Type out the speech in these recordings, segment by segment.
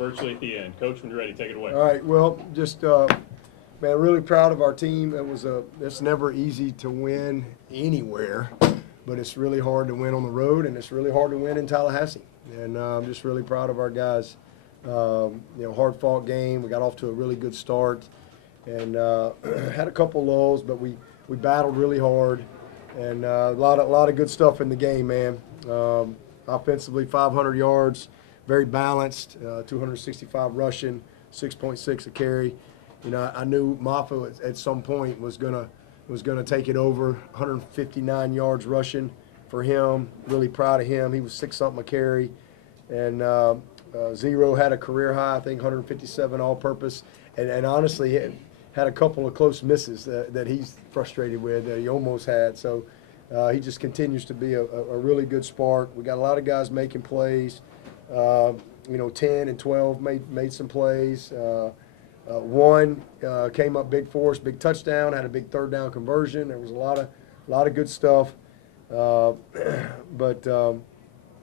virtually at the end. Coach, when you're ready, take it away. All right. Well, just man, really proud of our team. It's never easy to win anywhere, but it's really hard to win on the road, and it's really hard to win in Tallahassee. And I'm just really proud of our guys. Hard-fought game. We got off to a really good start, and had a couple lulls, but we battled really hard, and a lot of good stuff in the game, man. Offensively, 500 yards, very balanced, 265 rushing, 6.6 a carry. You know, I knew Maffa at some point was gonna take it over. 159 yards rushing for him. Really proud of him. He was 6-something a carry, and Zero had a career high, I think 157 all-purpose, and honestly had a couple of close misses that he's frustrated with. That he almost had. So he just continues to be a really good spark. We got a lot of guys making plays. 10 and 12 made some plays. One came up big for us, big touchdown, had a big third down conversion. There was a lot of good stuff.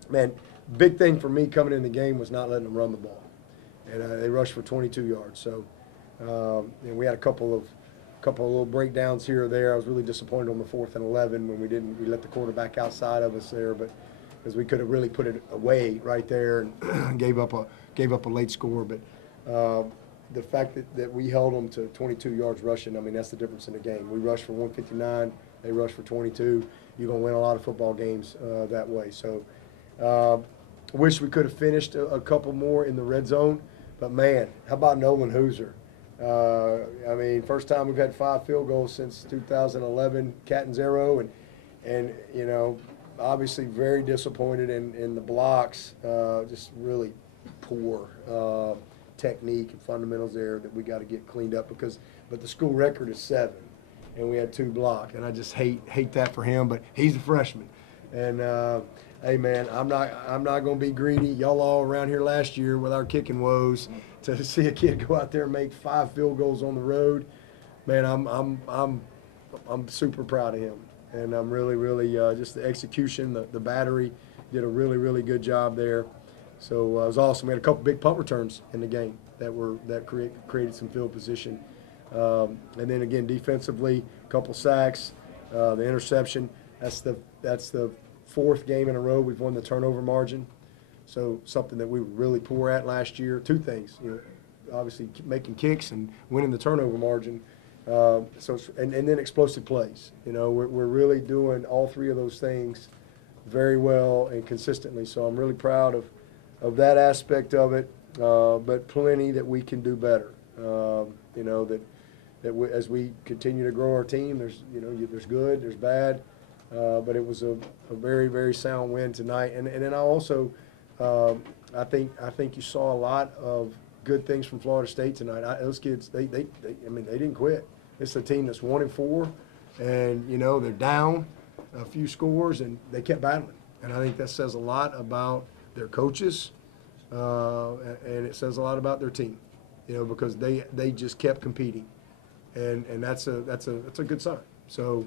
Man, big thing for me coming in the game was not letting them run the ball, and they rushed for 22 yards. So, and we had a couple of little breakdowns here or there. I was really disappointed on the 4th and 11 when we let the quarterback outside of us there, but because we could have really put it away right there and gave up a late score. But the fact that we held them to 22 yards rushing, I mean, that's the difference in the game. We rushed for 159, they rushed for 22. You're going to win a lot of football games that way. So wish we could have finished a couple more in the red zone. But, man, how about Nolan Hooser? I mean, first time we've had 5 field goals since 2011, Catanzaro, and you know, obviously very disappointed in the blocks, just really poor technique and fundamentals there that we got to get cleaned up but the school record is 7, and we had 2 blocked, and I just hate that for him, but he's a freshman, and hey man, I'm not going to be greedy. Y'all all around here last year with our kicking woes to see a kid go out there and make 5 field goals on the road, man, I'm super proud of him. And I'm really just the execution, the battery did a really good job there. So it was awesome. We had a couple big punt returns in the game that created some field position. And then again, defensively, a couple sacks, the interception. That's the 4th game in a row we've won the turnover margin. So something that we were really poor at last year. 2 things, you know, obviously making kicks and winning the turnover margin. And then explosive plays. You know, we're really doing all 3 of those things very well and consistently. So I'm really proud of that aspect of it. But plenty that we can do better. You know, as we continue to grow our team, there's good, there's bad. But it was a very very sound win tonight. And then I also I think you saw a lot of good things from Florida State tonight. Those kids, they didn't quit. It's a team that's 1-4, and you know they're down a few scores, and they kept battling. And I think that says a lot about their coaches, and it says a lot about their team. You know, because they just kept competing, and that's a good sign. So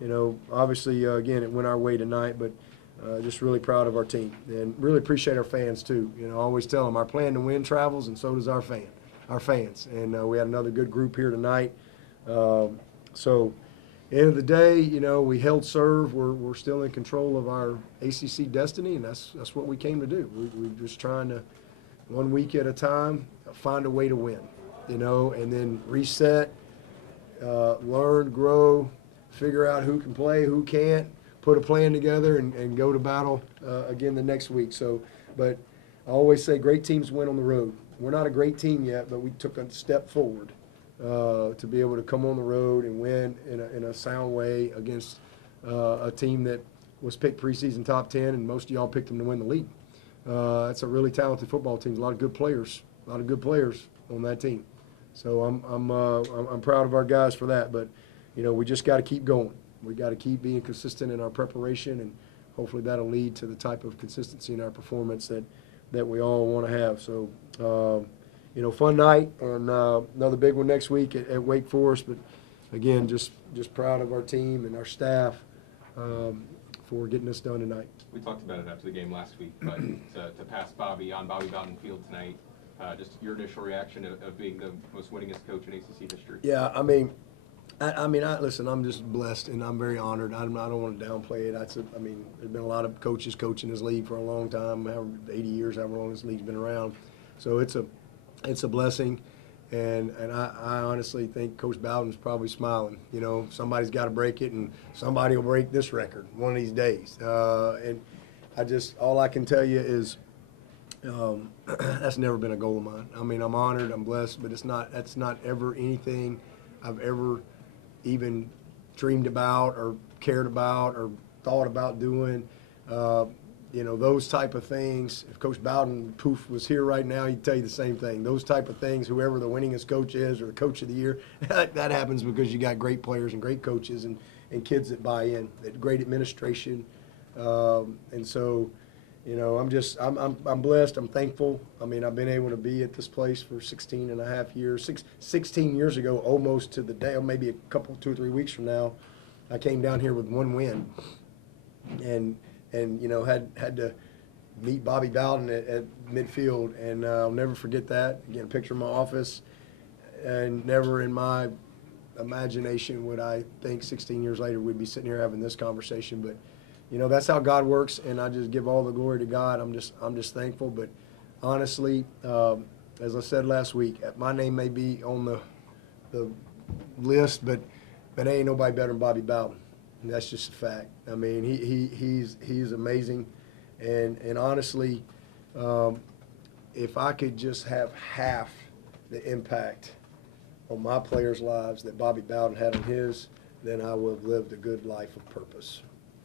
you know, obviously again it went our way tonight, but just really proud of our team and really appreciate our fans too. You know, I always tell them our plan to win travels, and so does our fans. And we had another good group here tonight. So, end of the day, you know, we held serve. We're still in control of our ACC destiny, and that's what we came to do. We're just trying to, 1 week at a time, find a way to win, you know, and then reset, learn, grow, figure out who can play, who can't, put a plan together, and go to battle again the next week. So, but I always say great teams win on the road. We're not a great team yet, but we took a step forward to be able to come on the road and win in a sound way against a team that was picked preseason top 10, and most of y'all picked them to win the league. It's a really talented football team. A lot of good players on that team. So I'm proud of our guys for that. But you know, we just got to keep going. We got to keep being consistent in our preparation, and hopefully that'll lead to the type of consistency in our performance that we all want to have. So, you know, fun night, and another big one next week at Wake Forest. But again, just proud of our team and our staff for getting this done tonight. We talked about it after the game last week, but to pass Bobby on Bobby Bowden Field tonight, just your initial reaction of being the most winningest coach in ACC history. Yeah, listen, I'm just blessed and I'm very honored. I don't want to downplay it. There's been a lot of coaches coaching this league for a long time, 80 years, however long this league's been around. So it's a blessing, and I honestly think Coach Bowden's probably smiling. You know, somebody's got to break it, and somebody will break this record one of these days. And all I can tell you is that's never been a goal of mine. I mean, I'm honored, I'm blessed, but that's not ever anything I've ever even dreamed about or cared about or thought about doing. You know, those type of things, if Coach Bowden was here right now, he'd tell you the same thing. Those type of things, whoever the winningest coach is or the coach of the year, that happens because you got great players and great coaches and kids that buy in, great administration. And so, you know, I'm blessed, I'm thankful. I mean, I've been able to be at this place for 16 and a half years. 16 years ago, almost to the day, or maybe 2 or 3 weeks from now, I came down here with 1 win. And you know, had to meet Bobby Bowden at midfield, and I'll never forget that. Again, a picture of my office, and never in my imagination would I think 16 years later we'd be sitting here having this conversation. But you know, that's how God works, and I just give all the glory to God. I'm just thankful. But honestly, as I said last week, my name may be on the list, but ain't nobody better than Bobby Bowden. And that's just a fact. I mean, he's amazing, and honestly, if I could just have half the impact on my players' lives that Bobby Bowden had on his, then I would have lived a good life of purpose.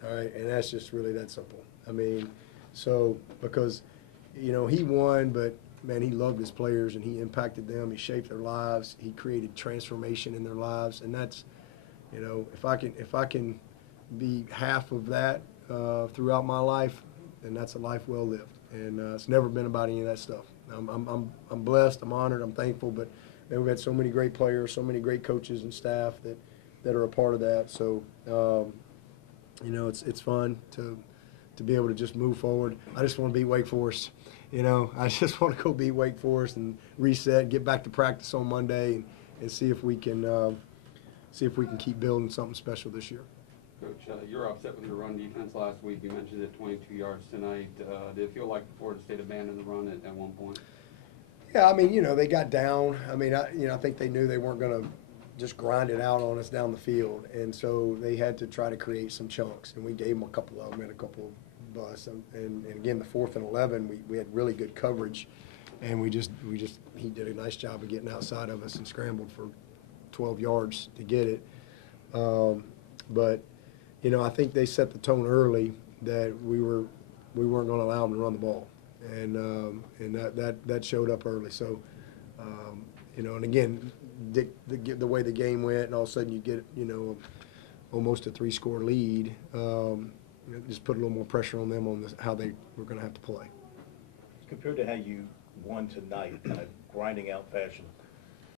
All right, and that's just really that simple. I mean, so because, you know, he won, but man, he loved his players and he impacted them. He shaped their lives. He created transformation in their lives, and that's, you know, if I can be half of that throughout my life, then that's a life well lived. And it's never been about any of that stuff. I'm blessed. I'm honored. I'm thankful. But man, we've had so many great players, so many great coaches and staff that are a part of that. So you know, it's fun to be able to just move forward. I just want to beat Wake Forest. You know, I just want to go beat Wake Forest and reset, get back to practice on Monday, and see if we can keep building something special this year. Coach, you're upset with your run defense last week. You mentioned it, 22 yards tonight. Did it feel like Florida State abandoned the run at one point? Yeah, I mean, you know, they got down. I mean, I think they knew they weren't going to just grind it out on us down the field, and so they had to try to create some chunks, and we gave them a couple of them and a couple of busts. And again, the 4th and 11, we had really good coverage, and he did a nice job of getting outside of us and scrambled for 12 yards to get it. But you know, I think they set the tone early that we weren't going to allow them to run the ball, and that showed up early. So you know, and again, the way the game went, and all of a sudden you get, you know, almost a 3-score lead. Just put a little more pressure on them on how they were going to have to play. Compared to how you won tonight, kind of grinding out fashion,